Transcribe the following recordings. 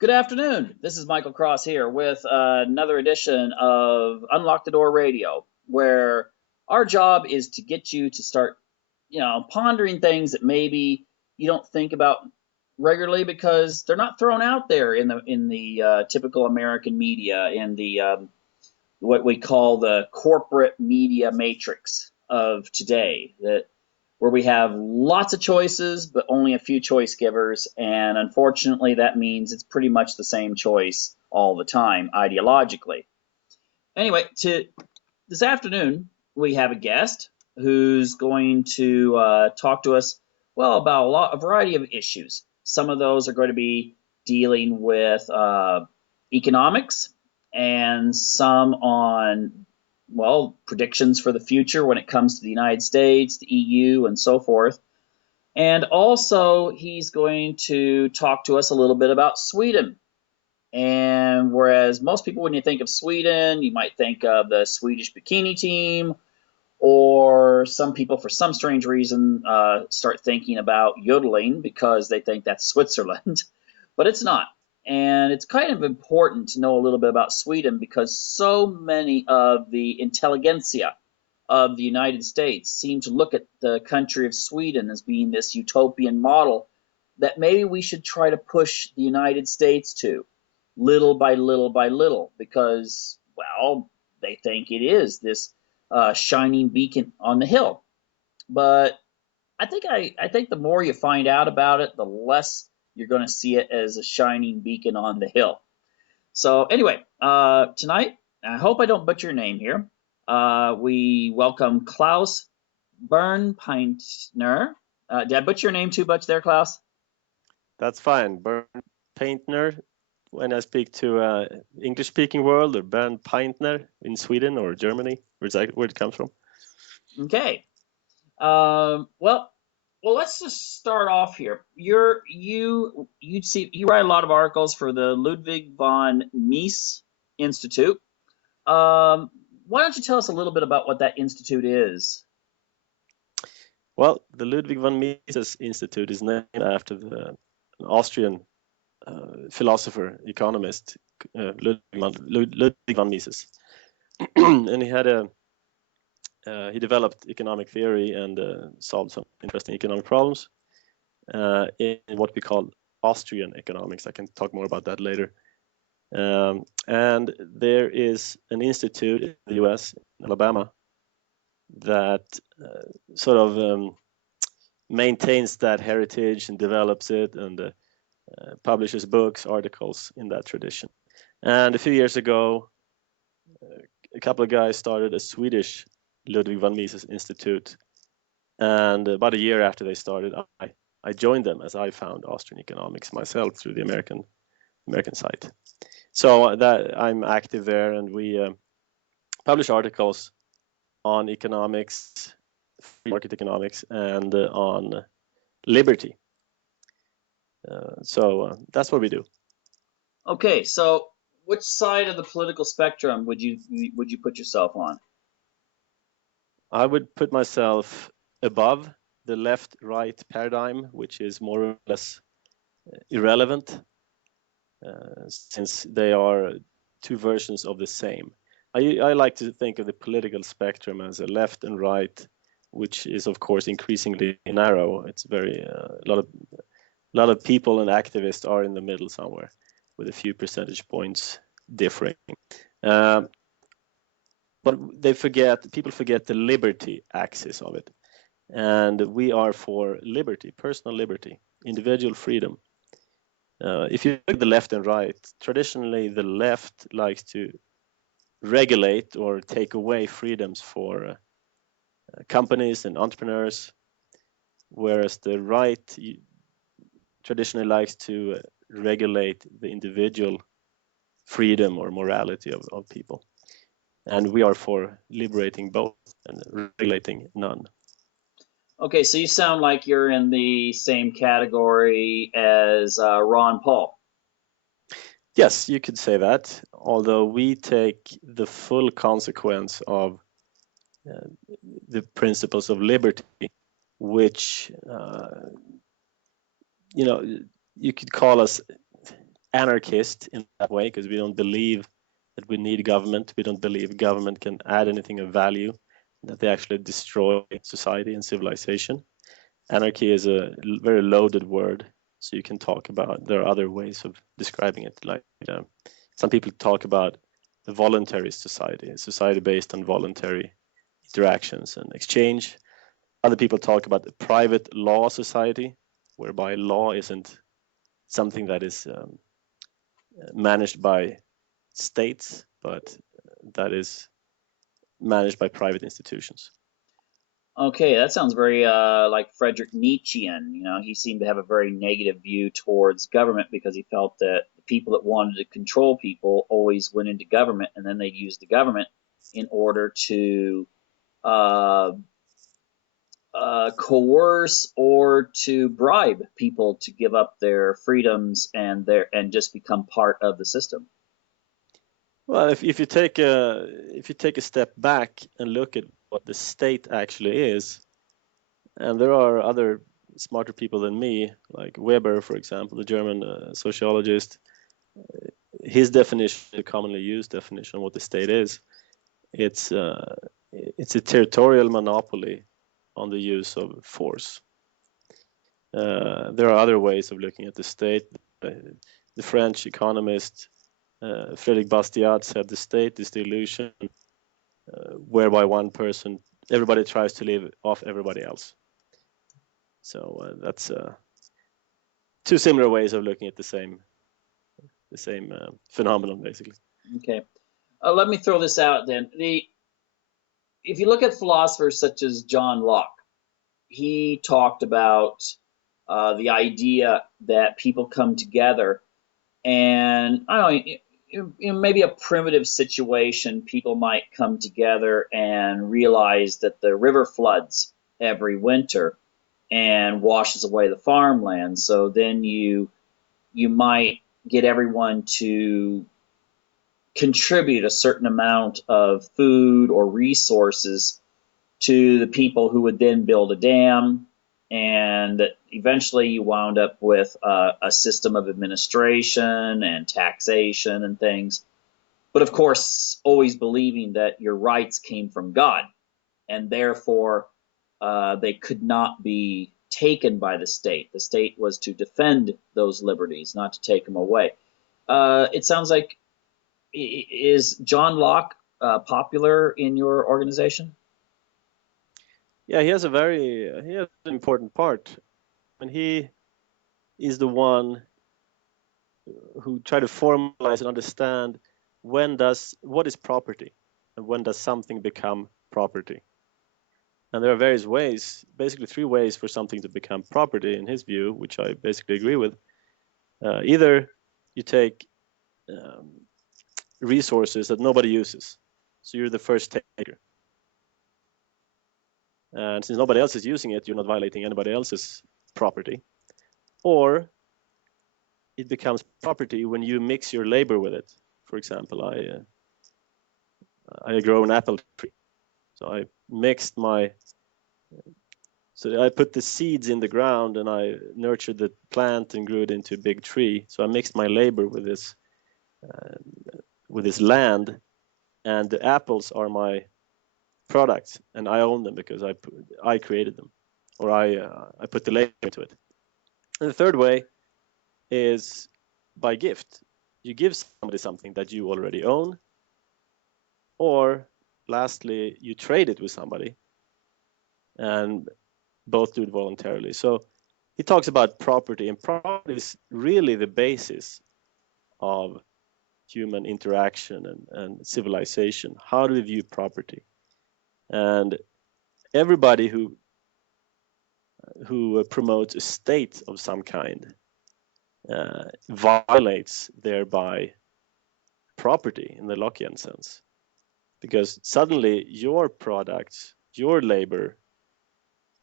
Good afternoon. This is Michael Cross here with another edition of Unlock the Door Radio, where our job is to get you to start, pondering things that maybe you don't think about regularly because they're not thrown out there in the typical American media, in the what we call the corporate media matrix of today. That where we have lots of choices, but only a few choice givers. And unfortunately, that means it's pretty much the same choice all the time, ideologically. Anyway, this afternoon, we have a guest who's going to talk to us, well, about a variety of issues. Some of those are going to be dealing with economics, and some on, well, predictions for the future when it comes to the United States, the EU, and so forth. And also, he's going to talk to us a little bit about Sweden. And whereas most people, when you think of Sweden, you might think of the Swedish bikini team, or some people, for some strange reason, start thinking about yodeling because they think that's Switzerland, but it's not. And it's kind of important to know a little bit about Sweden because so many of the intelligentsia of the United States seem to look at the country of Sweden as being this utopian model that maybe we should try to push the United States to, little by little by little, because, well, they think it is this shining beacon on the hill. But I think the more you find out about it, the less you're going to see it as a shining beacon on the hill. So anyway, tonight, I hope I don't butcher your name here. We welcome Klaus Bernpaintner. Did I butcher your name too much there, Klaus? That's fine. Bernpaintner, when I speak to English-speaking world, or Bernpaintner in Sweden or Germany, where it comes from. Okay. Well, let's just start off here. You write a lot of articles for the Ludwig von Mises Institute. Why don't you tell us a little bit about what that institute is? Well, the Ludwig von Mises Institute is named after the Austrian philosopher, economist, Ludwig von Mises. And he developed economic theory and solved some interesting economic problems in what we call Austrian economics. I can talk more about that later. And there is an institute in the US, in Alabama, that sort of maintains that heritage and develops it and publishes books, articles in that tradition. And a few years ago, a couple of guys started a Swedish Ludwig von Mises Institute. And about a year after they started, I joined them as I found Austrian economics myself through the American site. So that I'm active there, and we publish articles on economics, free market economics, and on liberty. So that's what we do. Okay, so which side of the political spectrum would you put yourself on? I would put myself above the left-right paradigm, which is more or less irrelevant, since they are two versions of the same. I like to think of the political spectrum as a left and right, which is of course increasingly narrow. It's very a lot of people and activists are in the middle somewhere, with a few percentage points differing. But people forget the liberty axis of it, and we are for liberty, personal liberty, individual freedom. If you look at the left and right, traditionally the left likes to regulate or take away freedoms for companies and entrepreneurs, whereas the right traditionally likes to regulate the individual freedom or morality of people. And we are for liberating both and regulating none. Okay, so you sound like you're in the same category as Ron Paul. Yes, you could say that, although we take the full consequence of the principles of liberty, which, you could call us anarchist in that way, because we don't believe that we need government. We don't believe government can add anything of value, that they actually destroy society and civilization. Anarchy is a very loaded word, so you can talk about, there are other ways of describing it. Like some people talk about the voluntary society, a society based on voluntary interactions and exchange. Other people talk about the private law society, whereby law isn't something that is managed by states, but that is managed by private institutions. Okay, that sounds very like Friedrich Nietzschean. You know, he seemed to have a very negative view towards government because he felt that the people that wanted to control people always went into government, and then they'd use the government in order to uh, coerce or to bribe people to give up their freedoms and just become part of the system. Well, if you take a step back and look at what the state actually is, and there are other smarter people than me, like Weber, for example, the German sociologist. His definition, the commonly used definition of what the state is, it's a territorial monopoly on the use of force. There are other ways of looking at the state. The French economist Frédéric Bastiat said the state is the illusion whereby one person, everybody tries to live off everybody else. So that's two similar ways of looking at the same phenomenon, basically. Okay, let me throw this out then. If you look at philosophers such as John Locke, he talked about the idea that people come together, and I don't know, in maybe a primitive situation, people might come together and realize that the river floods every winter and washes away the farmland. So then you might get everyone to contribute a certain amount of food or resources to the people who would then build a dam, and eventually you wound up with a system of administration and taxation and things. But of course, always believing that your rights came from God, and therefore they could not be taken by the state. The state was to defend those liberties, not to take them away. It sounds like, is John Locke popular in your organization? Yeah, he has an important part, and he is the one who try to formalize and understand what is property, and when does something become property. And there are various ways, basically three ways for something to become property in his view, which I basically agree with. Either you take resources that nobody uses, so you're the first taker. And since nobody else is using it, you're not violating anybody else's property. Or it becomes property when you mix your labor with it. For example, I grow an apple tree. So I put the seeds in the ground and I nurtured the plant and grew it into a big tree. So I mixed my labor with this land, and the apples are my products, and I own them because I created them, or I put the labor into it. And the third way is by gift. You give somebody something that you already own, or lastly, you trade it with somebody, and both do it voluntarily. So he talks about property, and property is really the basis of human interaction and civilization. How do we view property? And everybody who promotes a state of some kind violates thereby property in the Lockean sense, because suddenly your products, your labor,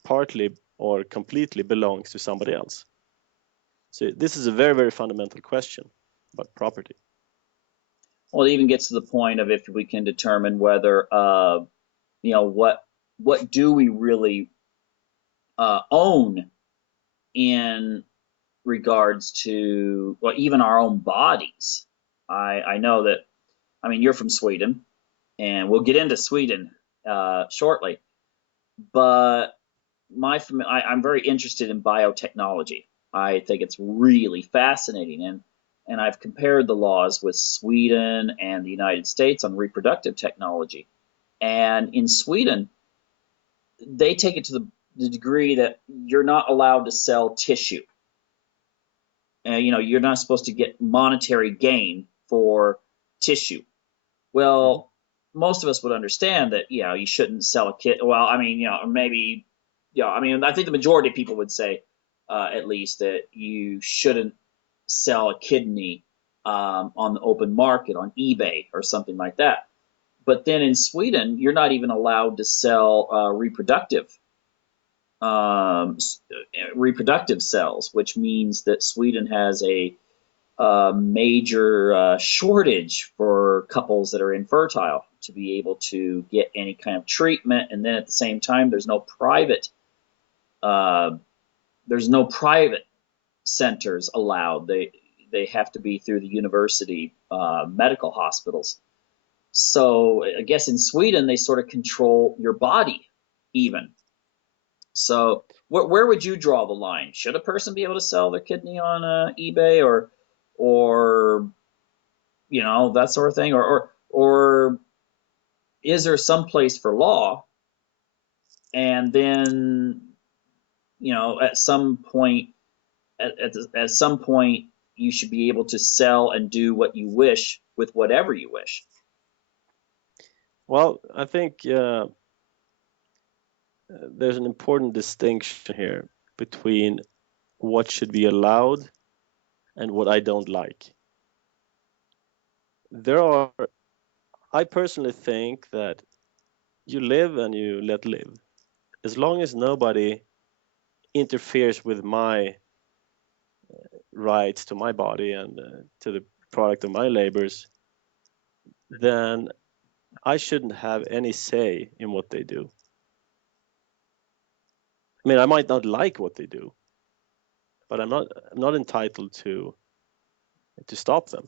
partly or completely belongs to somebody else. So this is a very, very fundamental question about property. Well, it even gets to the point of if we can determine whether, what do we really own in regards to, well, even our own bodies. I know that, I mean, you're from Sweden, and we'll get into Sweden shortly, but I'm very interested in biotechnology. I think it's really fascinating, and I've compared the laws with Sweden and the United States on reproductive technology. And in Sweden, they take it to the degree that you're not allowed to sell tissue. You know, you're not supposed to get monetary gain for tissue. Mhm. Well, most of us would understand that, you know, you shouldn't sell a kid. Well, I mean, you know, maybe, you know, I mean, I think the majority of people would say, at least, that you shouldn't sell a kidney on the open market, on eBay or something like that. But then in Sweden, you're not even allowed to sell um, reproductive cells, which means that Sweden has a major shortage for couples that are infertile to be able to get any kind of treatment. And then at the same time, uh, there's no private centers allowed. They have to be through the university medical hospitals. So I guess in Sweden they sort of control your body even. So where would you draw the line? Should a person be able to sell their kidney on eBay, or you know, that sort of thing, or is there some place for law, and then, you know, at some point, at some point you should be able to sell and do what you wish with whatever you wish. Well, I think there's an important distinction here between what should be allowed and what I don't like. There are, I personally think that you live and you let live. As long as nobody interferes with my rights to my body and to the product of my labors, then I shouldn't have any say in what they do. I mean, I might not like what they do, but I'm not entitled to stop them.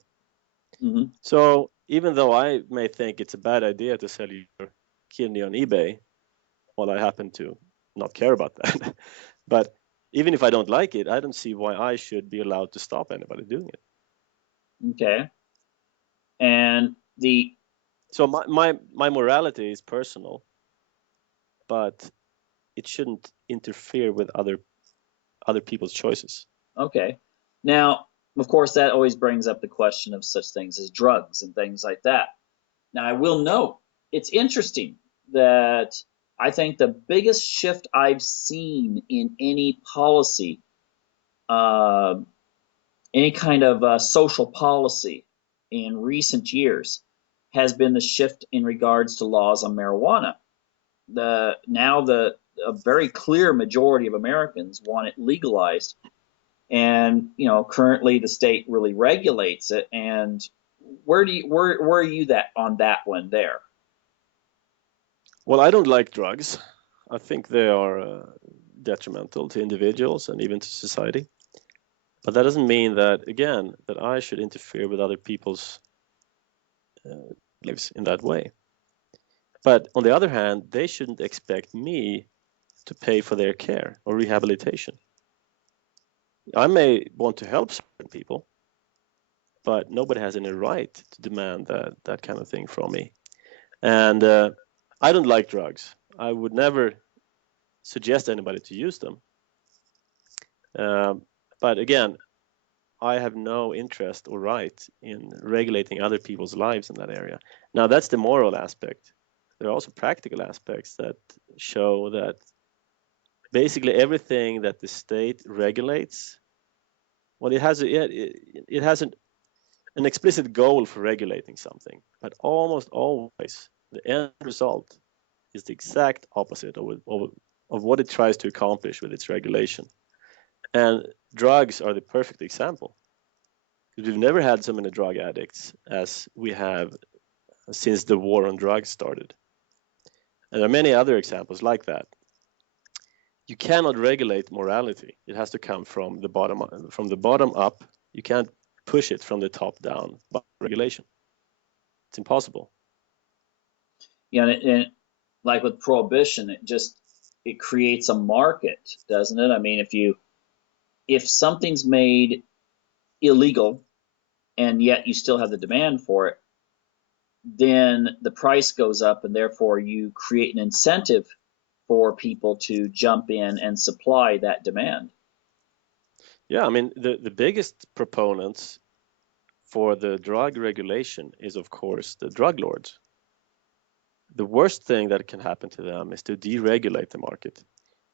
Hmm. So even though I may think it's a bad idea to sell your kidney on eBay, well, I happen to not care about that. But even if I don't like it, I don't see why I should be allowed to stop anybody doing it. Okay. And the So my morality is personal, but it shouldn't interfere with other people's choices. Okay. Now, of course, that always brings up the question of such things as drugs and things like that. Now, I will note it's interesting that I think the biggest shift I've seen in any policy, uh, any kind of social policy in recent years, has been the shift in regards to laws on marijuana. The a very clear majority of Americans want it legalized, and you know, currently the state really regulates it. And where are you that on that one there? Well, I don't like drugs. I think they are detrimental to individuals and even to society. But that doesn't mean that, again, that I should interfere with other people's lives in that way. But on the other hand, they shouldn't expect me to pay for their care or rehabilitation. I may want to help certain people, but nobody has any right to demand that kind of thing from me. And I don't like drugs. I would never suggest anybody to use them. Um, but again, I have no interest or right in regulating other people's lives in that area. Now, that's the moral aspect. There are also practical aspects that show that basically everything that the state regulates, well, it has an explicit goal for regulating something, but almost always the end result is the exact opposite of what it tries to accomplish with its regulation. And drugs are the perfect example, because we've never had so many drug addicts as we have since the war on drugs started. And there are many other examples like that. you cannot regulate morality. It has to come from the bottom up. You can't push it from the top down by regulation. It's impossible. Yeah, and like with prohibition, it creates a market, doesn't it? I mean, if something's made illegal and yet you still have the demand for it, then the price goes up, and therefore you create an incentive for people to jump in and supply that demand. Yeah, I mean, the biggest proponents for the drug regulation is, of course, the drug lords. The worst thing that can happen to them is to deregulate the market,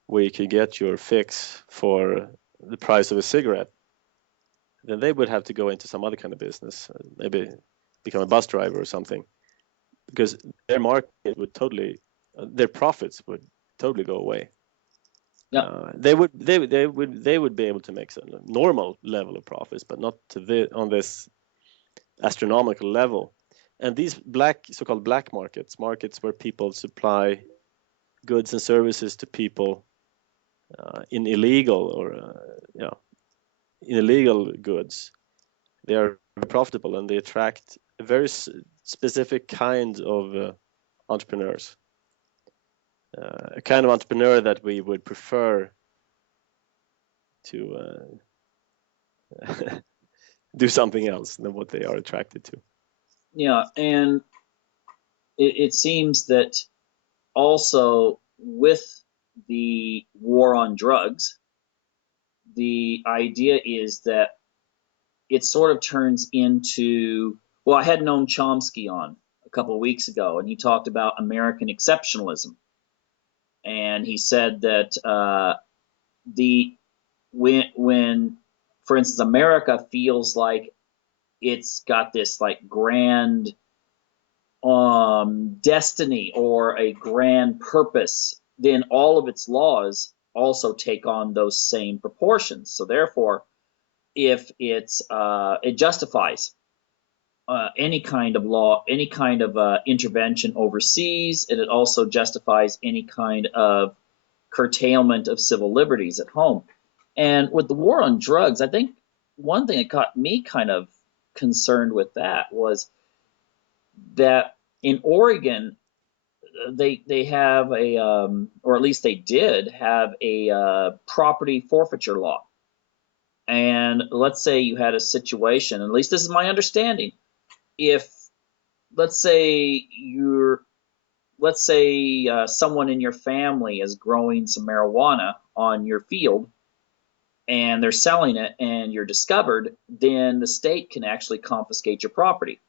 where you can get your fix for the price of a cigarette. Then they would have to go into some other kind of business, maybe become a bus driver or something, because their market would their profits would totally go away. Yeah. They would be able to make a normal level of profits, but not on this astronomical level. And these so-called black markets where people supply goods and services to people in illegal goods, they are profitable, and they attract a very specific kind of entrepreneurs, a kind of entrepreneur that we would prefer to do something else than what they are attracted to. Yeah, and it seems that also with the war on drugs, the idea is that it sort of turns into, well, I had Noam Chomsky on a couple of weeks ago, and he talked about American exceptionalism, and he said that when, for instance, America feels like it's got this like grand destiny or a grand purpose, then all of its laws also take on those same proportions. So therefore, if it justifies any kind of law, any kind of intervention overseas, and it also justifies any kind of curtailment of civil liberties at home. And with the war on drugs, I think one thing that got me kind of concerned with that was that in Oregon, they have a or at least they did have a property forfeiture law. And let's say you had a situation, at least this is my understanding, if let's say someone in your family is growing some marijuana on your field and they're selling it and you're discovered, then the state can actually confiscate your property.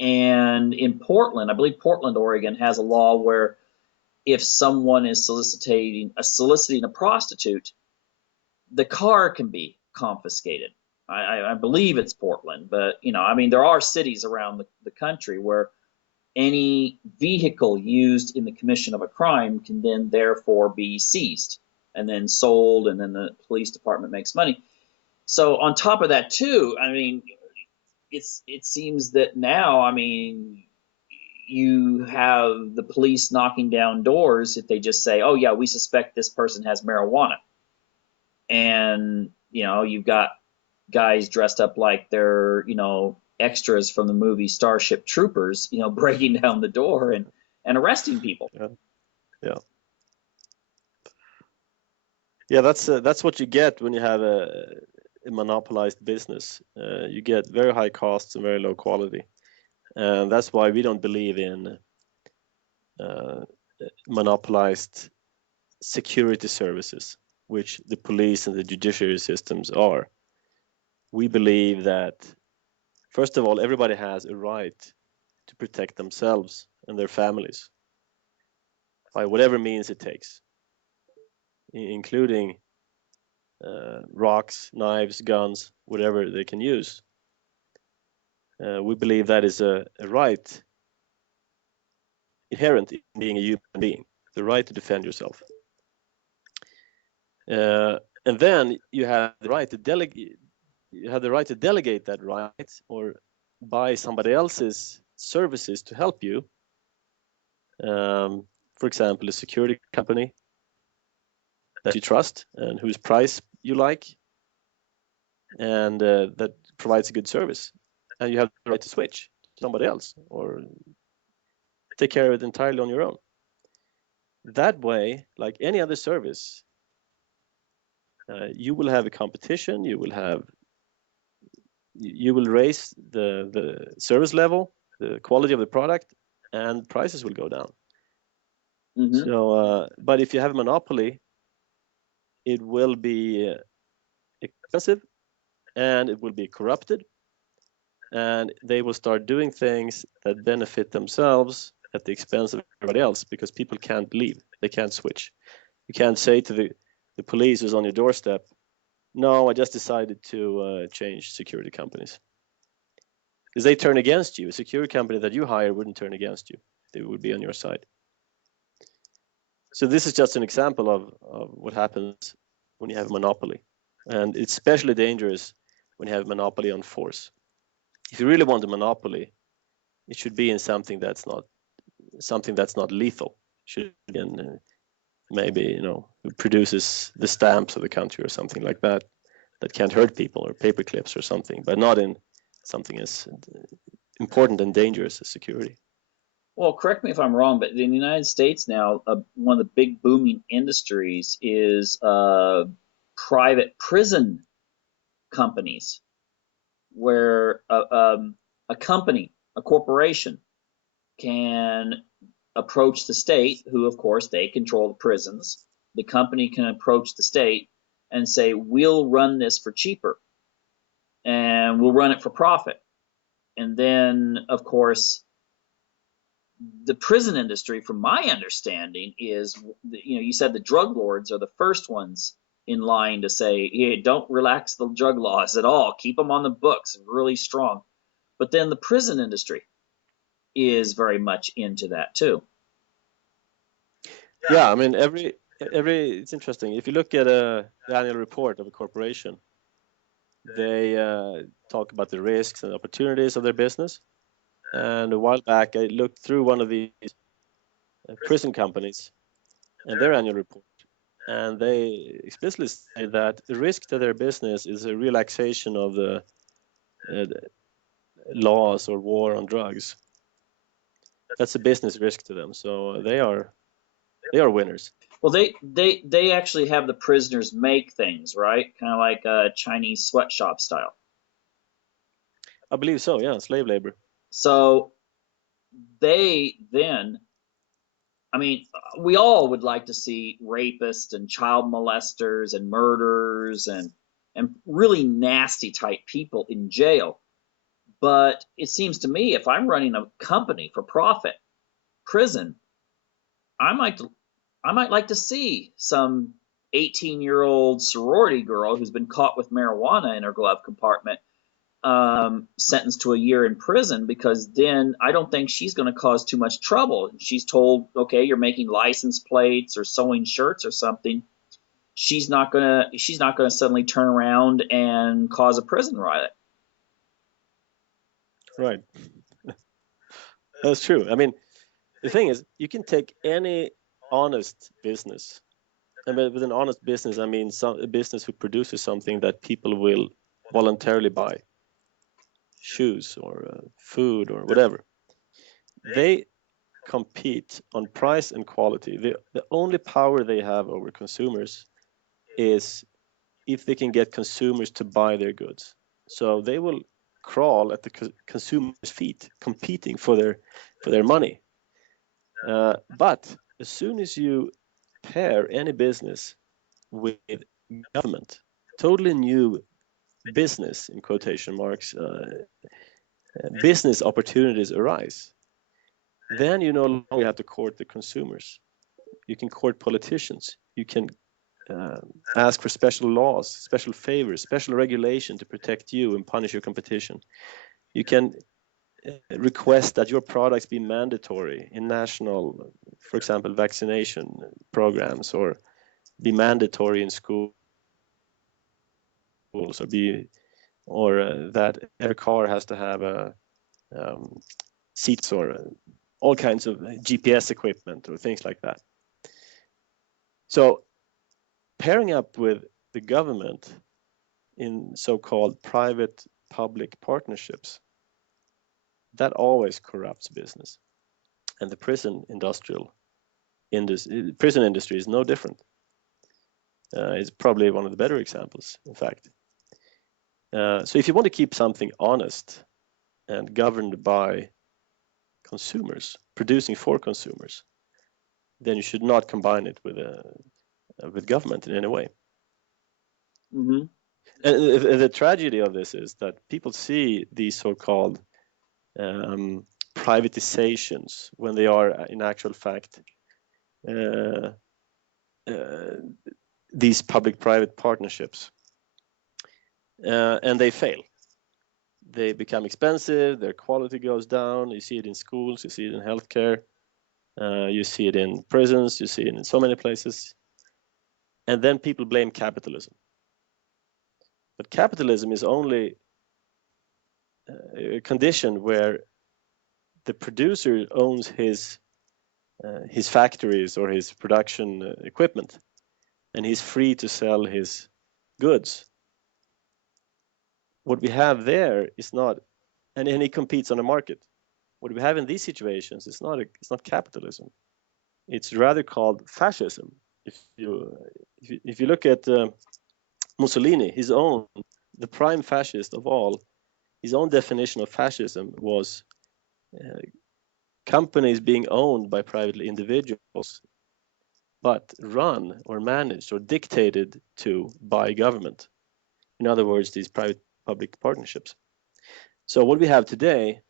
And in Portland, I believe Portland, Oregon, has a law where if someone is soliciting a prostitute, the car can be confiscated. I believe it's Portland, but I mean, there are cities around the country where any vehicle used in the commission of a crime can then therefore be seized and then sold, and then the police department makes money. So on top of that too, I mean, it seems that now, I mean, you have the police knocking down doors if they just say, oh yeah, we suspect this person has marijuana. And you've got guys dressed up like they're extras from the movie Starship Troopers, breaking down the door and arresting people. Yeah, that's what you get when you have a monopolized business. You get very high costs and very low quality, and that's why we don't believe in monopolized security services, which the police and the judiciary systems are. We believe that, first of all, everybody has a right to protect themselves and their families by whatever means it takes, including rocks, knives, guns, whatever they can use. We believe that is a right inherent in being a human being, the right to defend yourself. And then you have the right to delegate. You have the right to delegate that right or buy somebody else's services to help you. For example, a security company that you trust and whose price you like, and that provides a good service, and you have the right to switch to somebody else or take care of it entirely on your own. That way, like any other service, you will have a competition. You will raise the service level, the quality of the product, and prices will go down. Mm-hmm. So, but if you have a monopoly, it will be expensive, and it will be corrupted, and they will start doing things that benefit themselves at the expense of everybody else, because people can't leave, they can't switch. You can't say to the police who's on your doorstep, no, I just decided to change security companies, because they turn against you. A security company that you hire wouldn't turn against you, they would be on your side. So this is just an example of what happens when you have a monopoly, and it's especially dangerous when you have a monopoly on force. If you really want a monopoly, it should be in something that's not lethal. It should be in maybe who produces the stamps of the country or something like that can't hurt people, or paper clips or something, but not in something as important and dangerous as security. Well, correct me if I'm wrong, but in the United States now, one of the big booming industries is private prison companies, where a company, a corporation, can approach the state, who of course they control the prisons. The company can approach the state and say, we'll run this for cheaper, and we'll run it for profit. And then, of course, the prison industry, from my understanding, is, you said the drug lords are the first ones in line to say, hey, don't relax the drug laws at all, keep them on the books really strong. But then the prison industry is very much into that too. Yeah, I mean, it's interesting. If you look at the annual report of a corporation, they talk about the risks and opportunities of their business. And a while back, I looked through one of these prison companies and their annual report, and they explicitly say that the risk to their business is a relaxation of the laws or war on drugs. That's a business risk to them, so they are winners. Well, they actually have the prisoners make things, right? Kind of like a Chinese sweatshop style. I believe so, yeah, slave labor. So they then, I mean, we all would like to see rapists and child molesters and murderers and really nasty type people in jail. But it seems to me, if I'm running a company for profit, prison, I might like to see some 18-year-old sorority girl who's been caught with marijuana in her glove compartment sentenced to a year in prison, because then I don't think she's going to cause too much trouble. She's told, okay, you're making license plates or sewing shirts or something. She's not gonna suddenly turn around and cause a prison riot. Right. That's true. I mean, the thing is, you can take any honest business, and with an honest business, I mean a business who produces something that people will voluntarily buy, shoes or food or whatever. They compete on price and quality. The only power they have over consumers is if they can get consumers to buy their goods. So they will crawl at the consumer's feet, competing for their money. But as soon as you pair any business with government, totally new business in quotation marks, business opportunities arise. Then you no longer have to court the consumers. You can court politicians. You can ask for special laws, special favors, special regulation to protect you and punish your competition. You can request that your products be mandatory in national, for example, vaccination programs, or be mandatory in schools, or that every car has to have a seats, or all kinds of GPS equipment or things like that. So pairing up with the government in so-called private-public partnerships, that always corrupts business. And the prison industry is no different. It's probably one of the better examples, in fact. So if you want to keep something honest and governed by consumers, producing for consumers, then you should not combine it with government in any way. Mm-hmm. And the tragedy of this is that people see these so-called privatizations when they are in actual fact these public-private partnerships, and they fail. They become expensive, their quality goes down. You see it in schools, you see it in healthcare, you see it in prisons, you see it in so many places. And then people blame capitalism. But capitalism is only a condition where the producer owns his factories or his production equipment, and he's free to sell his goods. What we have there is not, and he competes on a market. What we have in these situations is not capitalism. It's rather called fascism. If you look at Mussolini, the prime fascist of all, his own definition of fascism was companies being owned by private individuals, but run or managed or dictated to by government. In other words, these private-public partnerships. So what we have today,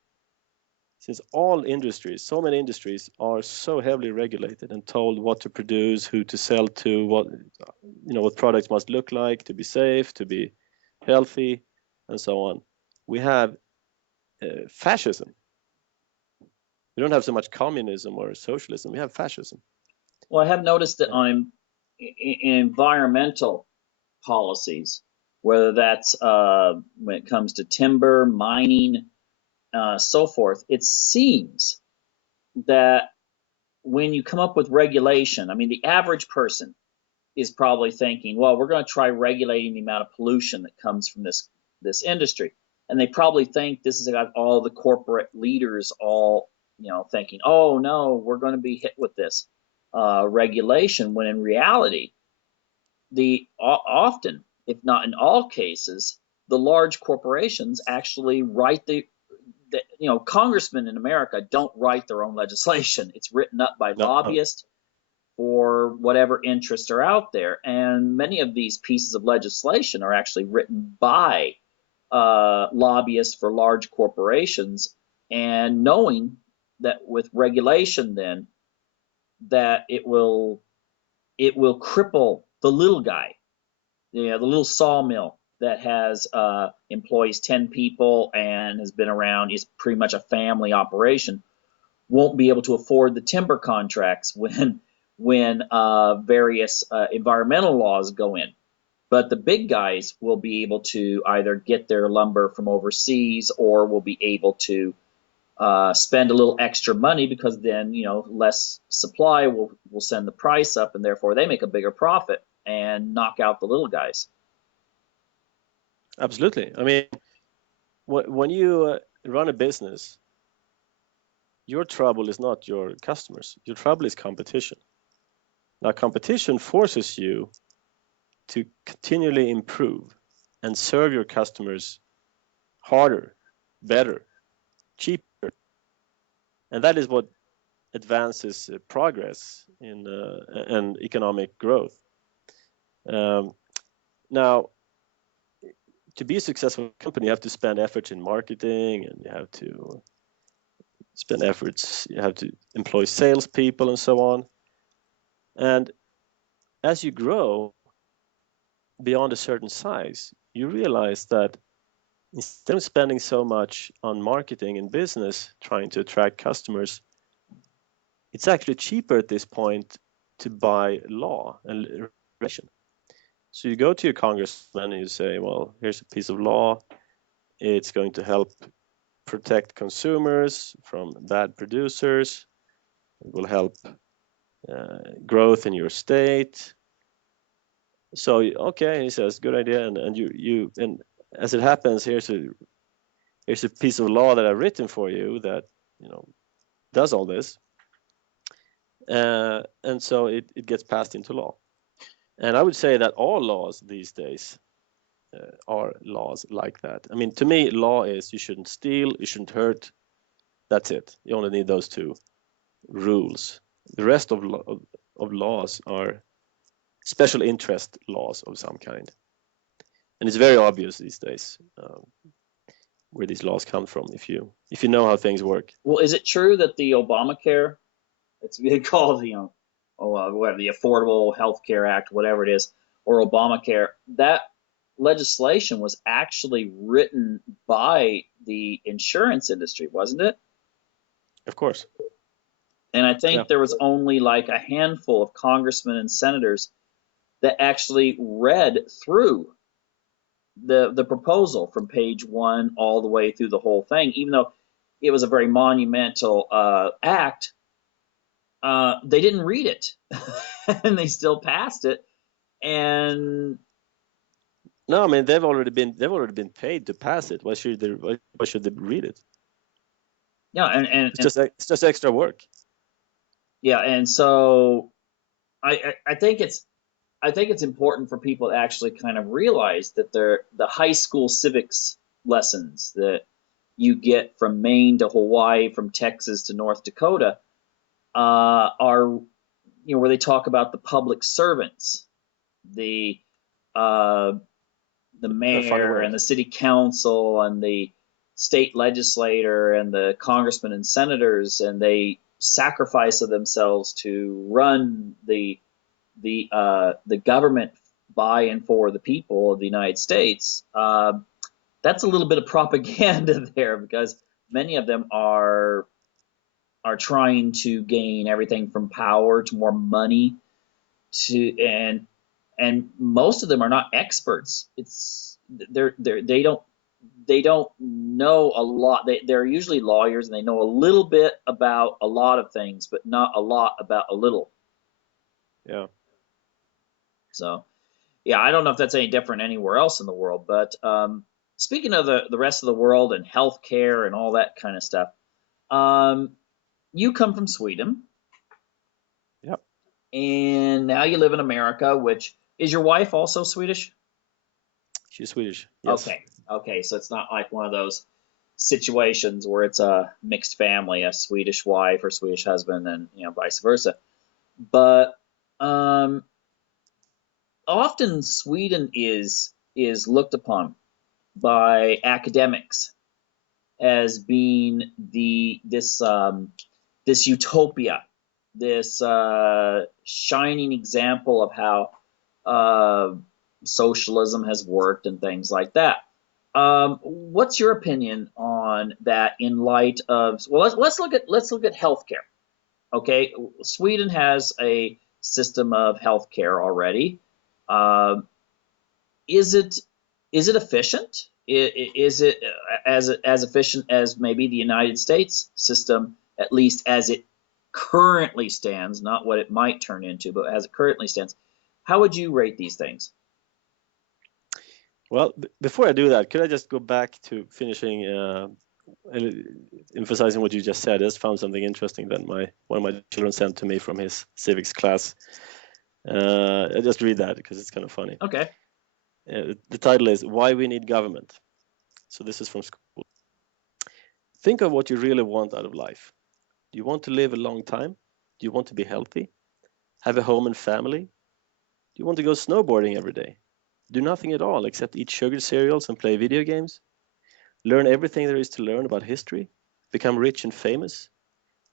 since all industries, so many industries are so heavily regulated and told what to produce, who to sell to, what products must look like to be safe, to be healthy, and so on. We have fascism. We don't have so much communism or socialism. We have fascism. Well, I have noticed that on environmental policies, whether that's when it comes to timber, mining, so forth, it seems that when you come up with regulation, I mean, the average person is probably thinking, well, we're going to try regulating the amount of pollution that comes from this industry. And they probably think this is got all the corporate leaders all, thinking, oh, no, we're going to be hit with this regulation, when in reality, often, if not in all cases, the large corporations actually write congressmen in America don't write their own legislation. It's written up by lobbyists for whatever interests are out there. And many of these pieces of legislation are actually written by lobbyists for large corporations, and knowing that with regulation then that it will cripple the little guy, the little sawmill that has employs 10 people and has been around, is pretty much a family operation, won't be able to afford the timber contracts when various environmental laws go in. But the big guys will be able to either get their lumber from overseas, or will be able to spend a little extra money, because then less supply will send the price up, and therefore they make a bigger profit and knock out the little guys. Absolutely. I mean, when you run a business, your trouble is not your customers. Your trouble is competition. Now, competition forces you to continually improve and serve your customers harder, better, cheaper. And that is what advances progress in and economic growth. Now, to be a successful company, you have to spend efforts in marketing, and you have to employ salespeople and so on. And as you grow beyond a certain size, you realize that instead of spending so much on marketing and business trying to attract customers, it's actually cheaper at this point to buy law and regulation. So you go to your congressman and you say, well, here's a piece of law. It's going to help protect consumers from bad producers. It will help growth in your state. So okay, he says, good idea, and you and as it happens, here's a piece of law that I've written for you that does all this, and so it gets passed into law. And I would say that all laws these days are laws like that. I mean, to me, law is you shouldn't steal, you shouldn't hurt. That's it. You only need those two rules. The rest of laws are special interest laws of some kind, and it's very obvious these days where these laws come from if you know how things work. Well, is it true that the Obamacare, it's called whatever, the Affordable Health Care Act, whatever it is, or Obamacare, that legislation was actually written by the insurance industry, wasn't it? Of course. And I think there was only like a handful of congressmen and senators that actually read through the proposal from page 1 all the way through the whole thing, even though it was a very monumental act. They didn't read it, and they still passed it. And no, I mean they've already been paid to pass it. Why should they read it? Yeah, and it's just extra work. Yeah, and so I think it's important for people to actually kind of realize that the high school civics lessons that you get from Maine to Hawaii, from Texas to North Dakota, are where they talk about the public servants, the mayor and the city council and the state legislator and the congressmen and senators, and they sacrifice of themselves to run the government by and for the people of the United States. That's a little bit of propaganda there, because many of them are trying to gain everything from power to more money to and most of them are not experts. They don't know a lot. They're usually lawyers, and they know a little bit about a lot of things, but not a lot about a little. Yeah. So, yeah, I don't know if that's any different anywhere else in the world. But speaking of the rest of the world and healthcare and all that kind of stuff, you come from Sweden. Yep. And now you live in America, which is your wife also Swedish? She's Swedish. Yes. Okay. So it's not like one of those situations where it's a mixed family, a Swedish wife or Swedish husband, and vice versa. But often Sweden is looked upon by academics as being this utopia, this shining example of how socialism has worked and things like that. What's your opinion on that in light of? Well, let's look at healthcare. Okay, Sweden has a system of healthcare already. Is it efficient? Is it as efficient as maybe the United States system, at least as it currently stands, not what it might turn into, but as it currently stands? How would you rate these things? Well, before I do that, could I just go back to finishing emphasizing what you just said? I just found something interesting that one of my children sent to me from his civics class. I just read that because it's kind of funny. Okay. The title is "Why We Need Government." So this is from school. Think of what you really want out of life. Do you want to live a long time? Do you want to be healthy? Have a home and family? Do you want to go snowboarding every day? Do nothing at all except eat sugar cereals and play video games? Learn everything there is to learn about history? Become rich and famous?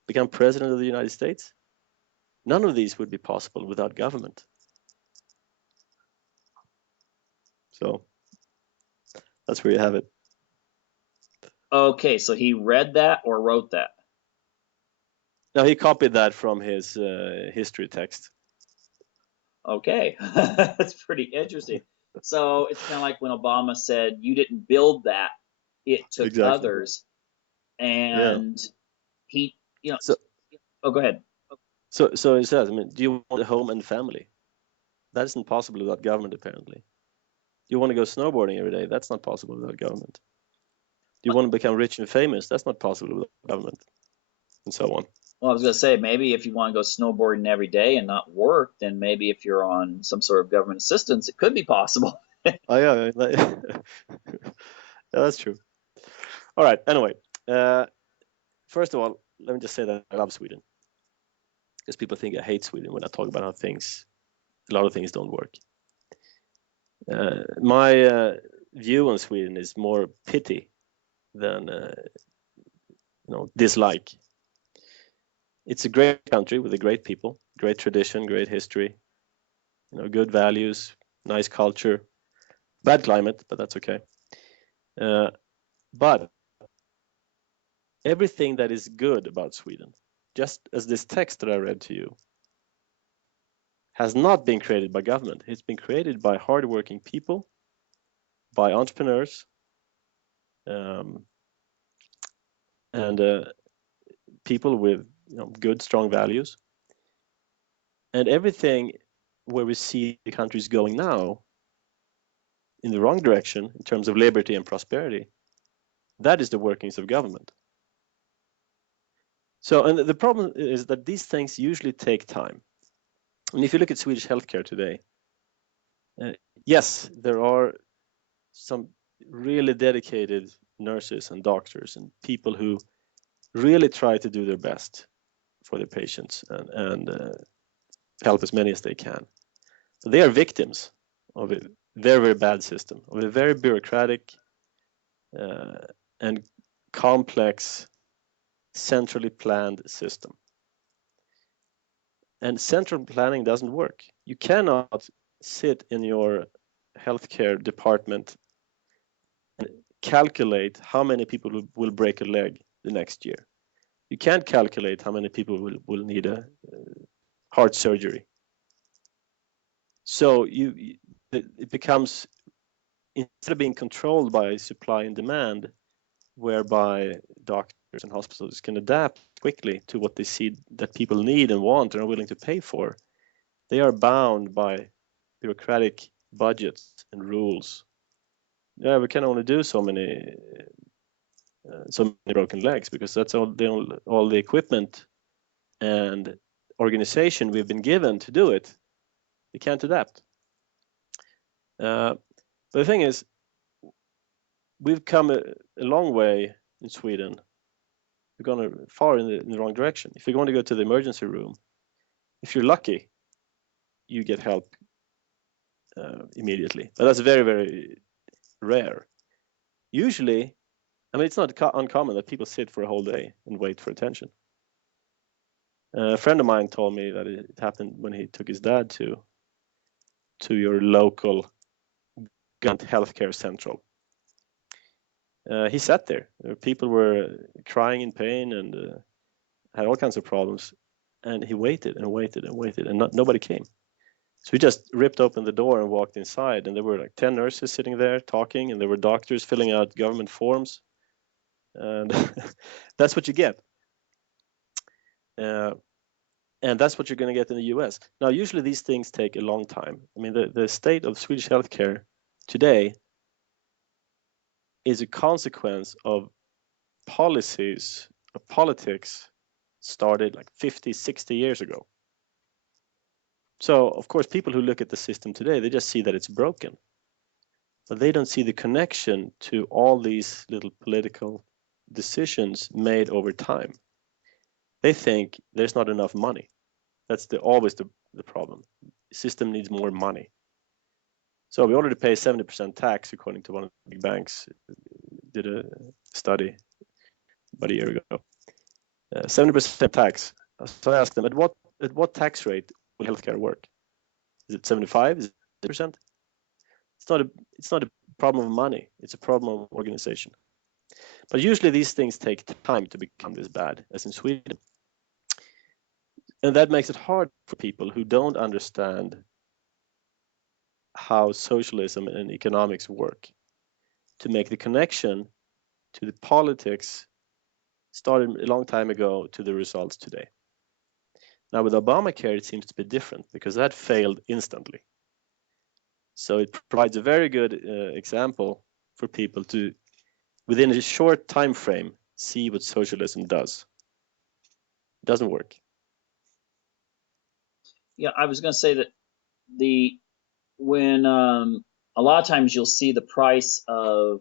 Become president of the United States? None of these would be possible without government. So that's where you have it. Okay, so he read that or wrote that? No, he copied that from his history text. Okay, that's pretty interesting. So it's kind of like when Obama said, "You didn't build that; it took Exactly. others." And he, So, oh, go ahead. So it says, I mean, do you want a home and family? That isn't possible without government, apparently. You want to go snowboarding every day? That's not possible without government. Do you want to become rich and famous? That's not possible without government, and so on. Well, I was going to say, maybe if you want to go snowboarding every day and not work, then maybe if you're on some sort of government assistance, it could be possible. Oh yeah, yeah, that's true. All right. Anyway, first of all, let me just say that I love Sweden, because people think I hate Sweden when I talk about how a lot of things don't work. My view on Sweden is more pity than dislike. It's a great country with a great people, great tradition, great history, good values, nice culture, bad climate, but that's okay. But everything that is good about Sweden, just as this text that I read to you, has not been created by government. It's been created by hardworking people, by entrepreneurs, and people with good, strong values. And everything where we see the countries going now in the wrong direction in terms of liberty and prosperity, that is the workings of government. So, and the problem is that these things usually take time. And if you look at Swedish healthcare today, yes, there are some really dedicated nurses and doctors and people who really try to do their best for their patients and help as many as they can. So they are victims of a very, very bad system, of a very bureaucratic and complex, centrally planned system. And central planning doesn't work. You cannot sit in your healthcare department and calculate how many people will break a leg the next year. You can't calculate how many people will need a heart surgery. So it becomes, instead of being controlled by supply and demand, whereby doctors and hospitals can adapt quickly to what they see that people need and want and are willing to pay for, they are bound by bureaucratic budgets and rules. Yeah, we can only do so many broken legs because that's all the equipment and organization we've been given to do it. We can't adapt. But the thing is, we've come a long way in Sweden. We've gone far in the wrong direction. If you're going to go to the emergency room, if you're lucky, you get help immediately. But that's very, very rare. Usually, I mean, it's not uncommon that people sit for a whole day and wait for attention. A friend of mine told me that it happened when he took his dad to your local healthcare central. He sat there. People were crying in pain and had all kinds of problems, and he waited and waited and waited, and nobody came. So he just ripped open the door and walked inside, and there were like 10 nurses sitting there talking, and there were doctors filling out government forms, and that's what you get. And that's what you're going to get in the US. Now, usually these things take a long time. I mean, the state of Swedish healthcare today is a consequence of policies or politics started like 50, 60 years ago. So, of course, people who look at the system today, they just see that it's broken. But they don't see the connection to all these little political decisions made over time. They think there's not enough money. That's always the problem. The system needs more money. So we already pay 70% tax, according to one of the big banks. Did a study about a year ago. 70% tax. So I asked them, at what tax rate will healthcare work? Is it 75? Is it 80%? It's not a problem of money. It's a problem of organization. But usually these things take time to become this bad, as in Sweden. And that makes it hard for people who don't understand how socialism and economics work to make the connection to the politics started a long time ago to the results today. Now with Obamacare, it seems to be different because that failed instantly. So it provides a very good example for people to, within a short time frame, see what socialism does. It doesn't work. Yeah, I was going to say that the when a lot of times you'll see the price of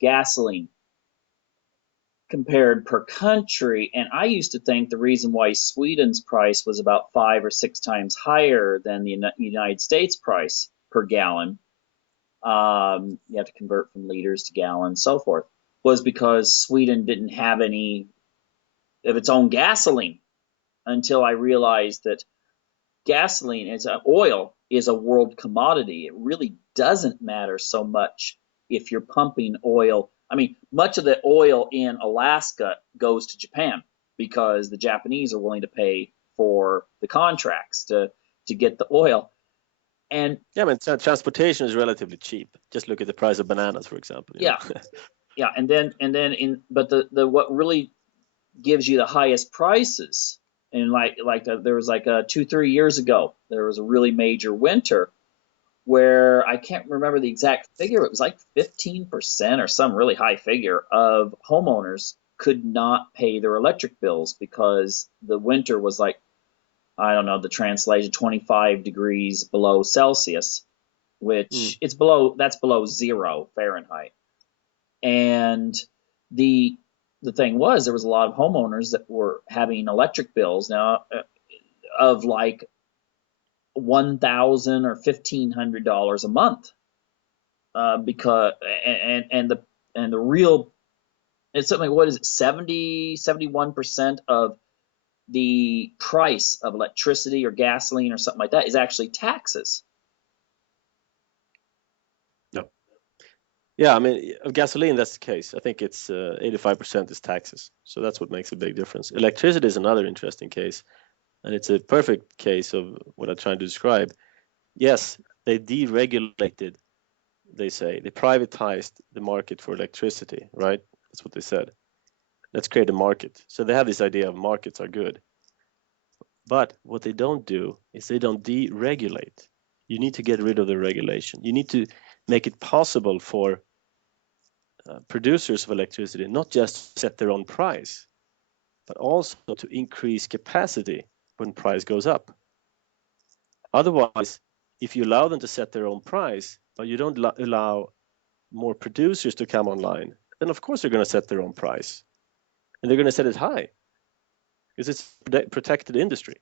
gasoline compared per country, and I used to think the reason why Sweden's price was about 5 or 6 times higher than the United States price per gallon. You have to convert from liters to gallons, so forth, was because Sweden didn't have any of its own gasoline until I realized that gasoline is oil is a world commodity. It really doesn't matter so much if you're pumping oil. I mean, much of the oil in Alaska goes to Japan because the Japanese are willing to pay for the contracts to get the oil. And yeah, I mean, transportation is relatively cheap. Just look at the price of bananas, for example. Yeah, yeah, and then but the what really gives you the highest prices, and there was 2-3 years ago, there was a really major winter where I can't remember the exact figure. It was like 15% or some really high figure of homeowners could not pay their electric bills because the winter was like, I don't know, the translation 25 degrees below Celsius, which that's below 0 Fahrenheit. And the the thing was, there was a lot of homeowners that were having electric bills now of like $1,000 or $1,500 a month, because and the real, it's something, what is it, 71% of the price of electricity or gasoline or something like that is actually taxes. No. Yeah, I mean, of gasoline, that's the case. I think it's 85% is taxes. So that's what makes a big difference. Electricity is another interesting case, and it's a perfect case of what I'm trying to describe. Yes, they deregulated, they say. They privatized the market for electricity, right? That's what they said. Let's create a market. So they have this idea of markets are good. But what they don't do is they don't deregulate. You need to get rid of the regulation. You need to make it possible for producers of electricity not just set their own price, but also to increase capacity when price goes up. Otherwise, if you allow them to set their own price, but you don't allow more producers to come online, then of course they're going to set their own price, and they're going to set it high because it's protected industry.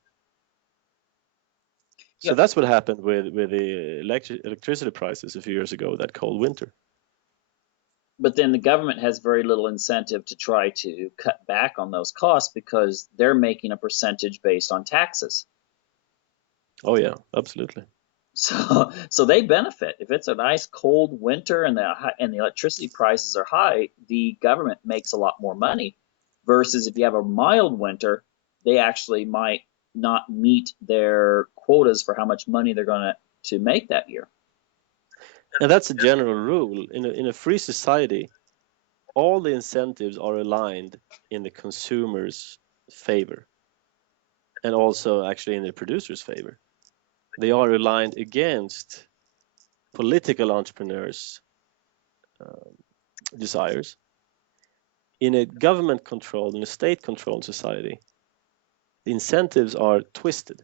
So Yeah, that's what happened with the electricity prices a few years ago, that cold winter. but then the government has very little incentive to try to cut back on those costs because they're making a percentage based on taxes. Oh yeah, absolutely. So they benefit if it's a nice cold winter and the electricity prices are high. The government makes a lot more money, versus if you have a mild winter, they actually might not meet their quotas for how much money they're going to make that year. And that's a general rule in a free society. All the incentives are aligned in the consumer's favor, and also actually in the producer's favor. They are aligned against political entrepreneurs' desires. In a government controlled, in a state controlled society, the incentives are twisted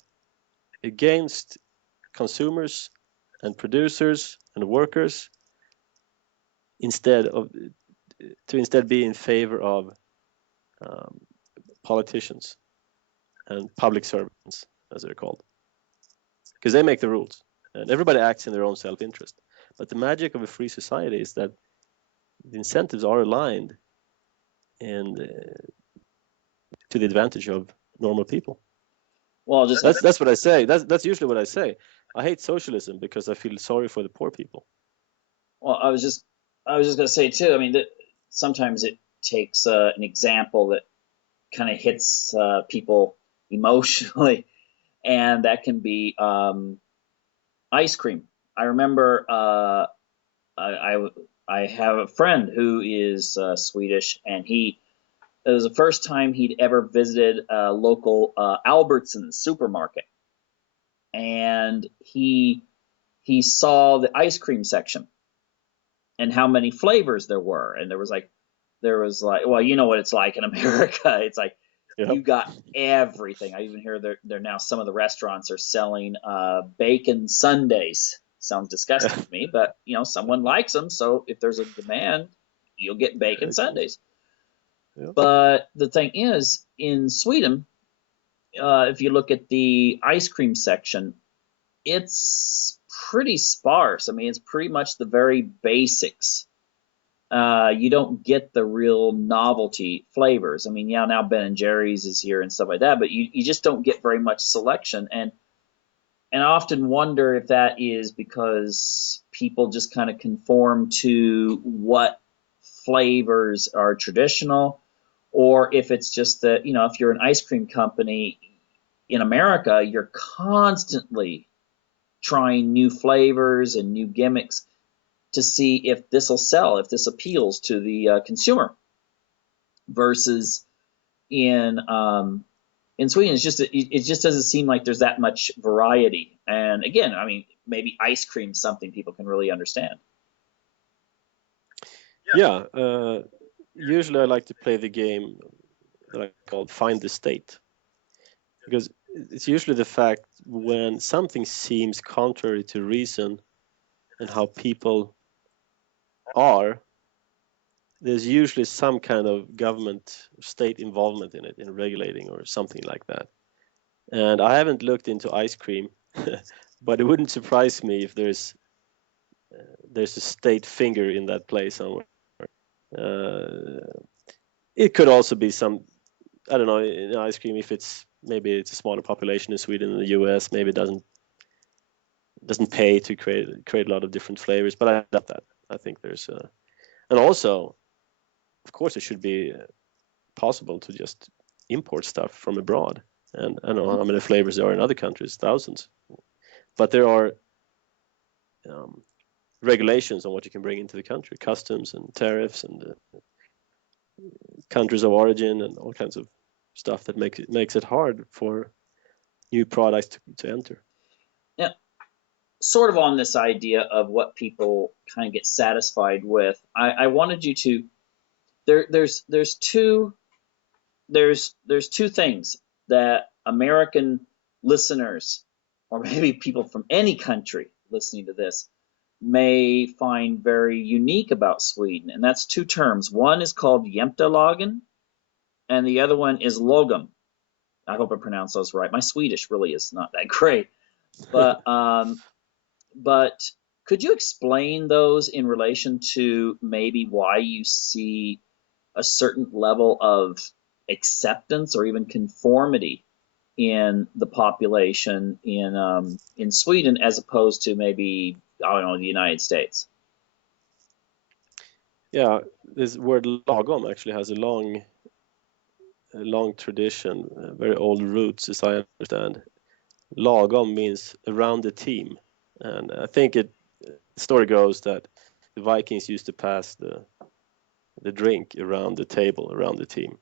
against consumers and producers and workers, instead be in favor of um, politicians and public servants, as they're called, because they make the rules and everybody acts in their own self-interest. But the magic of a free society is that the incentives are aligned and to the advantage of normal people. Well, just That's what I say. That's usually what I say. I hate socialism because I feel sorry for the poor people. well, I was just going to say too. I mean, that sometimes it takes an example that kind of hits people emotionally, and that can be ice cream. I remember I I have a friend who is Swedish, and it was the first time he'd ever visited a local Albertsons supermarket, and he he saw the ice cream section and how many flavors there were, and there was like, well, you know what it's like in America. It's like Yeah. you got everything. I even hear there now some of the restaurants are selling bacon sundaes. Sounds disgusting to me, but you know someone likes them, so if there's a demand, you'll get bacon sundaes. Yeah. But the thing is, in Sweden, if you look at the ice cream section, it's pretty sparse. I mean, it's pretty much the very basics. You don't get the real novelty flavors. I mean, yeah, now Ben and Jerry's is here and stuff like that, but you just don't get very much selection. And I often wonder if that is because people just kind of conform to what flavors are traditional, or if it's just that, you know, if you're an ice cream company in America, you're constantly trying new flavors and new gimmicks to see if this will sell, if this appeals to the consumer. Versus in Sweden, it just doesn't seem like there's that much variety. And again, I mean, maybe ice cream something people can really understand. Yeah. Usually, I like to play the game that I call Find the State, because it's usually the fact when something seems contrary to reason and how people are, there's usually some kind of government state involvement in it, in regulating or something like that. And I haven't looked into ice cream, but it wouldn't surprise me if there's a state finger in that play somewhere. Uh, it could also be some, I don't know, in ice cream, if maybe it's a smaller population in Sweden and the US, maybe it doesn't pay to create a lot of different flavors, but I doubt that. I think and also, of course, it should be possible to just import stuff from abroad. And I don't know how many flavors there are in other countries, thousands, but there are regulations on what you can bring into the country, customs and tariffs and countries of origin and all kinds of stuff that makes it hard for new products to enter. Yeah, sort of on this idea of what people kind of get satisfied with. I wanted you to there's two things that American listeners, or maybe people from any country listening to this, may find very unique about Sweden, and that's two terms. One is called Jämtelagen, and the other one is Logum. I hope I pronounced those right. My Swedish really is not that great, but but could you explain those in relation to maybe why you see a certain level of acceptance or even conformity in the population in Sweden as opposed to maybe, I don't know, the United States? Yeah, this word lagom actually has a long tradition, very old roots, as I understand. Lagom means around the team, and I think the story goes that the Vikings used to pass the drink around the table, around the team.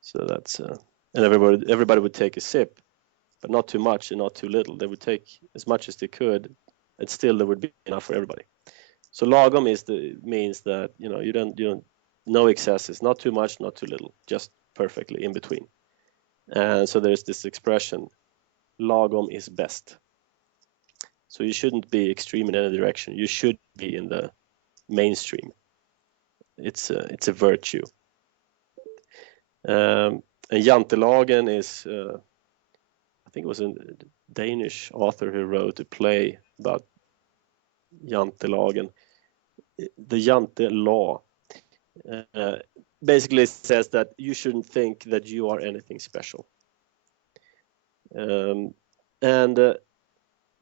So that's and everybody would take a sip, but not too much and not too little. They would take as much as they could, and still there would be enough for everybody. So lagom means that you don't no excesses, not too much, not too little, just perfectly in between. And so there's this expression, lagom is best. So you shouldn't be extreme in any direction. You should be in the mainstream. It's a virtue. And Jantelagen is, I think it was a Danish author who wrote a play about Jantelagen. The Jante law basically says that you shouldn't think that you are anything special. And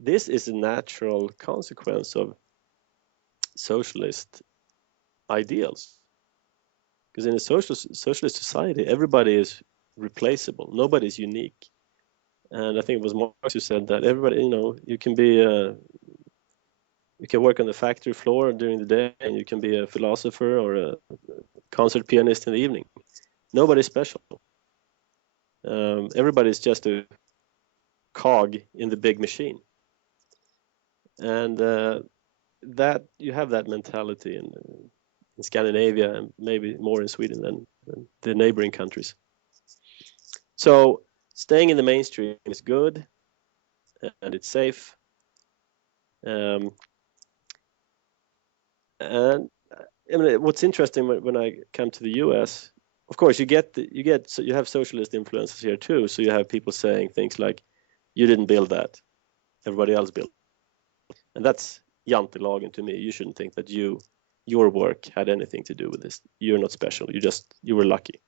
this is a natural consequence of socialist ideals. Because in a socialist society, everybody is replaceable. Nobody is unique. And I think it was Marx who said that everybody, you can work on the factory floor during the day, and you can be a philosopher or a concert pianist in the evening. Nobody's special. Everybody's just a cog in the big machine. and that you have that mentality in Scandinavia and maybe more in Sweden than the neighboring countries. So staying in the mainstream is good and it's safe. Um, and I mean, what's interesting when I come to the U.S., of course, so you have socialist influences here too. So you have people saying things like, "You didn't build that; everybody else built," and that's jantelagen to me. You shouldn't think that your work had anything to do with this. You're not special. You were lucky.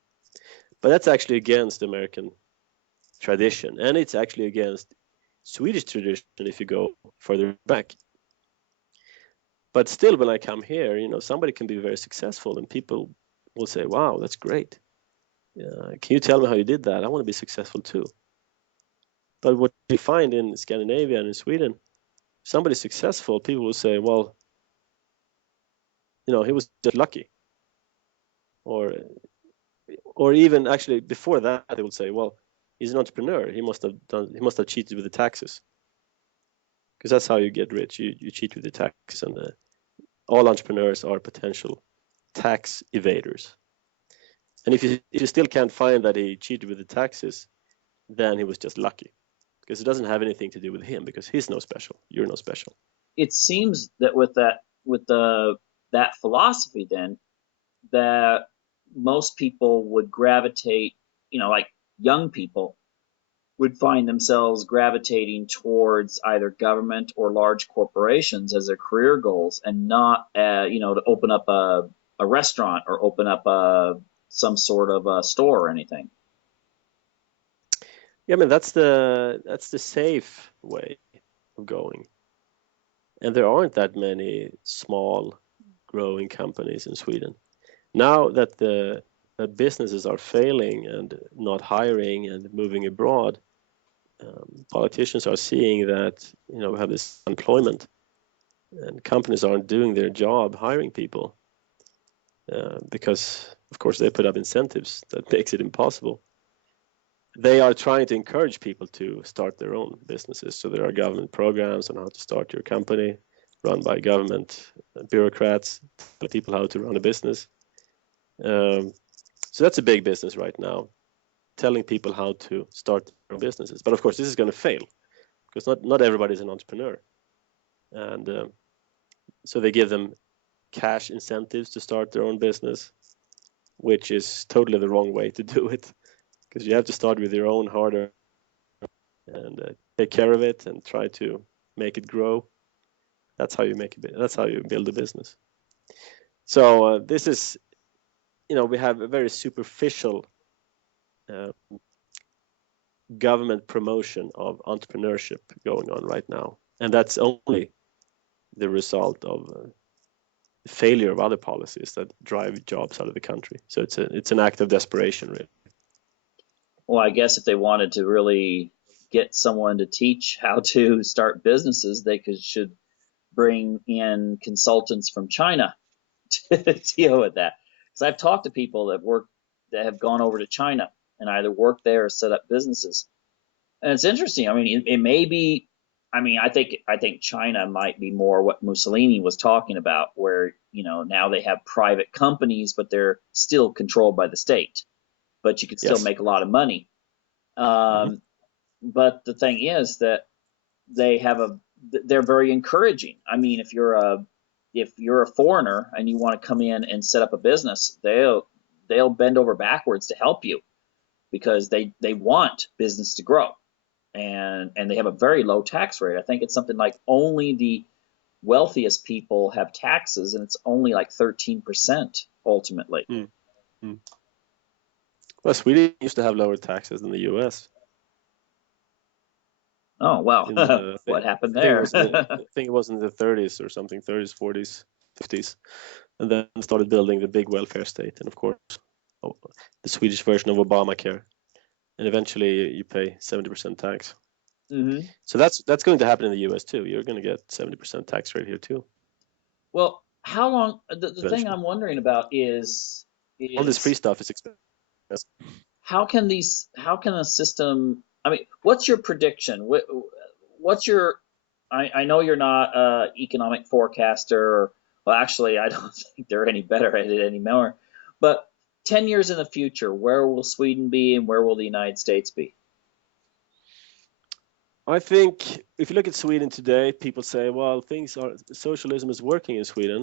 But that's actually against American tradition, and it's actually against Swedish tradition if you go further back. But still, when I come here, somebody can be very successful, and people will say, "Wow, that's great. Can you tell me how you did that? I want to be successful too." But what you find in Scandinavia and in Sweden, if somebody's successful, people will say, "Well, he was just lucky," or even actually before that, they would say, "Well, he's an entrepreneur. He must have cheated with the taxes." Because that's how you get rich. You cheat with the tax, and all entrepreneurs are potential tax evaders. And if you still can't find that he cheated with the taxes, then he was just lucky, because it doesn't have anything to do with him, because he's no special. You're no special. It seems that with that philosophy, then that most people would gravitate, like young people would find themselves gravitating towards either government or large corporations as their career goals, and not, to open up a restaurant or open up some sort of a store or anything. Yeah, I mean that's the safe way of going, and there aren't that many small growing companies in Sweden. Now that the businesses are failing and not hiring and moving abroad, politicians are seeing that we have this unemployment and companies aren't doing their job hiring people, because of course they put up incentives that makes it impossible. They are trying to encourage people to start their own businesses. So there are government programs on how to start your company, run by government bureaucrats, tell people how to run a business. Um, so that's a big business right now, telling people how to start their own businesses. But of course, this is going to fail because not everybody is an entrepreneur, and so they give them cash incentives to start their own business, which is totally the wrong way to do it, because you have to start with your own hard earned and take care of it and try to make it grow. That's how you that's how you build a business. So this is, we have a very superficial uh, government promotion of entrepreneurship going on right now, and that's only the result of the failure of other policies that drive jobs out of the country. So it's an act of desperation, really. Well, I guess if they wanted to really get someone to teach how to start businesses, they should bring in consultants from China to deal with that. Because I've talked to people that have gone over to China and either worked there or set up businesses. And it's interesting. I mean, it may be. I mean, I think China might be more what Mussolini was talking about, where now they have private companies, but they're still controlled by the state. But you can still Yes. make a lot of money. Mm-hmm. Um, but the thing is that they have they're very encouraging. I mean, if you're a foreigner and you want to come in and set up a business, they'll bend over backwards to help you, because they want business to grow, and they have a very low tax rate. I think it's something like only the wealthiest people have taxes, and it's only like 13% ultimately. Mm-hmm. Well, Sweden used to have lower taxes than the U.S. Oh well, in the what happened I think it there? was I think it was in the 30s or something, 30s, 40s, 50s, and then started building the big welfare state, and of course, oh, the Swedish version of Obamacare, and eventually you pay 70% tax. hmm So that's going to happen in the U.S. too. You're going to get 70% tax rate here too, Well, how long? The thing eventually. I'm wondering about All this free is stuff is expensive. how can a system? I mean, what's your prediction? What's your I know you're not an economic forecaster. Well, actually, I don't think they're any better at it anymore. But 10 years in the future, where will Sweden be and where will the United States be? I think if you look at Sweden today, people say, well, socialism is working in Sweden.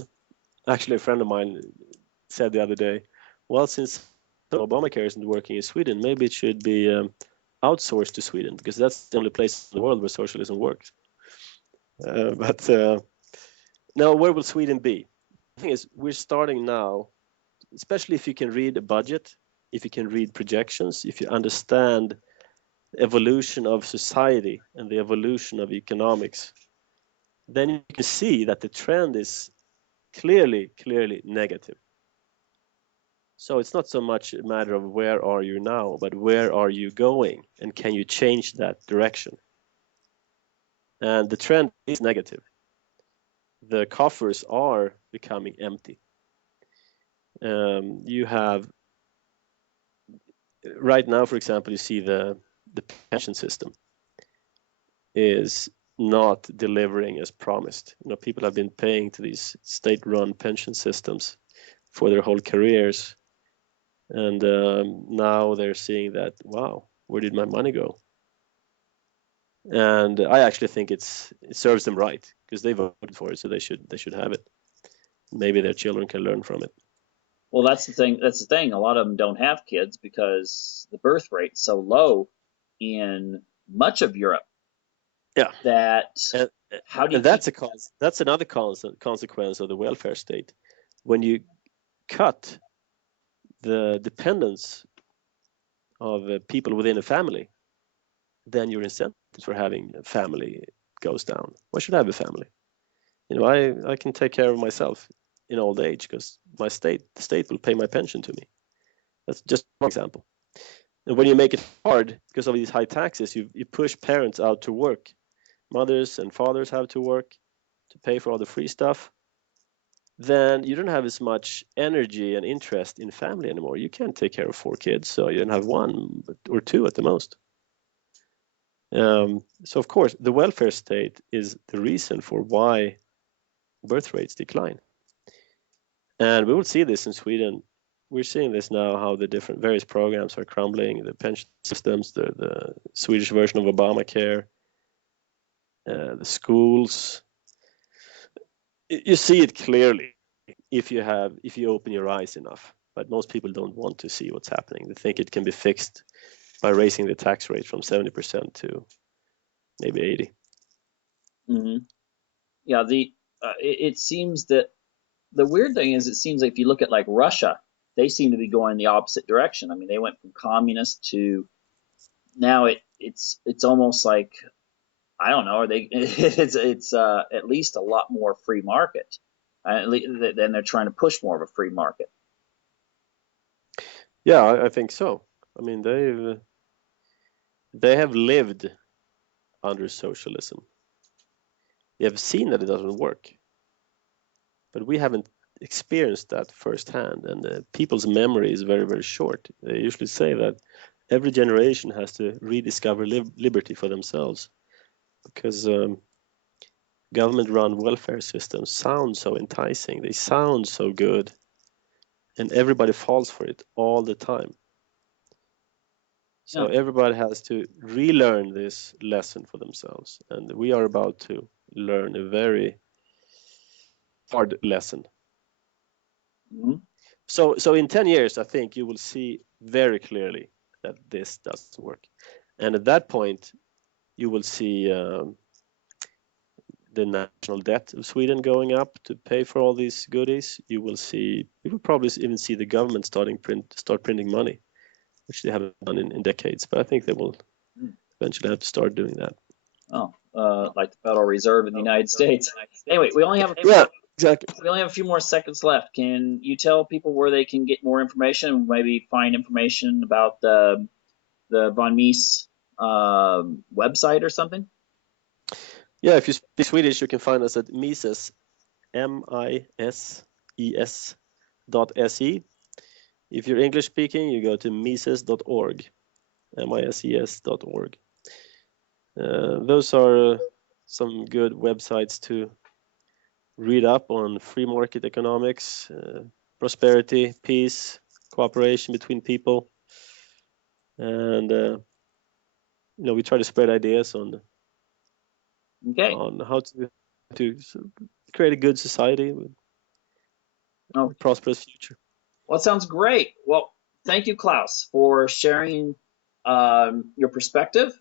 Actually, a friend of mine said the other day, well, since Obamacare isn't working in Sweden, maybe it should be outsourced to Sweden because that's the only place in the world where socialism works. But now, where will Sweden be? The thing is, we're starting now, especially if you can read a budget, if you can read projections, if you understand the evolution of society and the evolution of economics, then you can see that the trend is clearly negative. So it's not so much a matter of where are you now, but where are you going, and can you change that direction? And the trend is negative. The coffers are becoming empty. You have right now, for example, you see the pension system is not delivering as promised. You know, people have been paying to these state-run pension systems for their whole careers, and now they're seeing that, wow, where did my money go? And I actually think it serves them right because they voted for it, so they should have it. Maybe their children can learn from it. Well, that's the thing. That's the thing. A lot of them don't have kids because the birth rate's so low in much of Europe. Yeah. That how do you? And that's another consequence of the welfare state. When you cut the dependence of people within a family, then your incentive for having a family goes down. Why should I have a family? You know, I can take care of myself in old age because the state will pay my pension to me. That's just one example. And when you make it hard because of these high taxes, you push parents out to work. Mothers and fathers have to work to pay for all the free stuff. Then you don't have as much energy and interest in family anymore. You can't take care of 4 kids, so you don't have 1 or 2 at the most. So of course, the welfare state is the reason for why birth rates decline. And we will see this in Sweden. We're seeing this now, how the different various programs are crumbling, the pension systems, the Swedish version of Obamacare, the schools. You see it clearly if you open your eyes enough. But most people don't want to see what's happening. They think it can be fixed by raising the tax rate from 70% to maybe 80. Mm-hmm. Yeah, it seems that the weird thing is, it seems like if you look at like Russia, they seem to be going the opposite direction. I mean, they went from communist to now it's almost like, I don't know. Are they? It's at least a lot more free market. Then they're trying to push more of a free market. Yeah, I think so. I mean, they have lived under socialism. They have seen that it doesn't work, but we haven't experienced that firsthand. And people's memory is very short. They usually say that every generation has to rediscover liberty for themselves because government-run welfare systems sound so enticing. They sound so good, and everybody falls for it all the time. So everybody has to relearn this lesson for themselves, and we are about to learn a very hard lesson. Mm-hmm. So in 10 years, I think you will see very clearly that this doesn't work, and at that point, you will see the national debt of Sweden going up to pay for all these goodies. You will probably even see the government start printing money, which they haven't done in decades. But I think they will eventually have to start doing that. Oh, like the Federal Reserve in the United States. Anyway, we only have exactly. We only have a few more seconds left. Can you tell people where they can get more information? Maybe find information about the Von Mies website or something. Yeah, if you speak Swedish, you can find us at Mises, mises.se. If you're English speaking, you go to mises.org, mises.org. Those are some good websites to read up on free market economics, prosperity, peace, cooperation between people, and we try to spread ideas on Okay. how to create a good society with Oh, a prosperous future. well, it sounds great. Well, thank you, Klaus, for sharing your perspective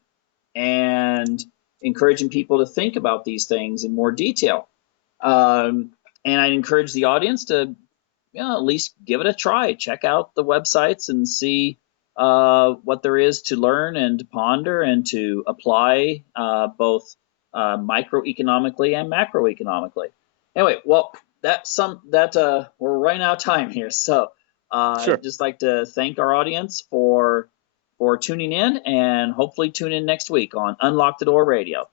and encouraging people to think about these things in more detail. And I encourage the audience to, at least give it a try. Check out the websites and see what there is to learn and to ponder and to apply, both microeconomically and macroeconomically. Anyway, well, we're running out of time here, so Sure. I'd just like to thank our audience for tuning in, and hopefully tune in next week on Unlock the Door Radio.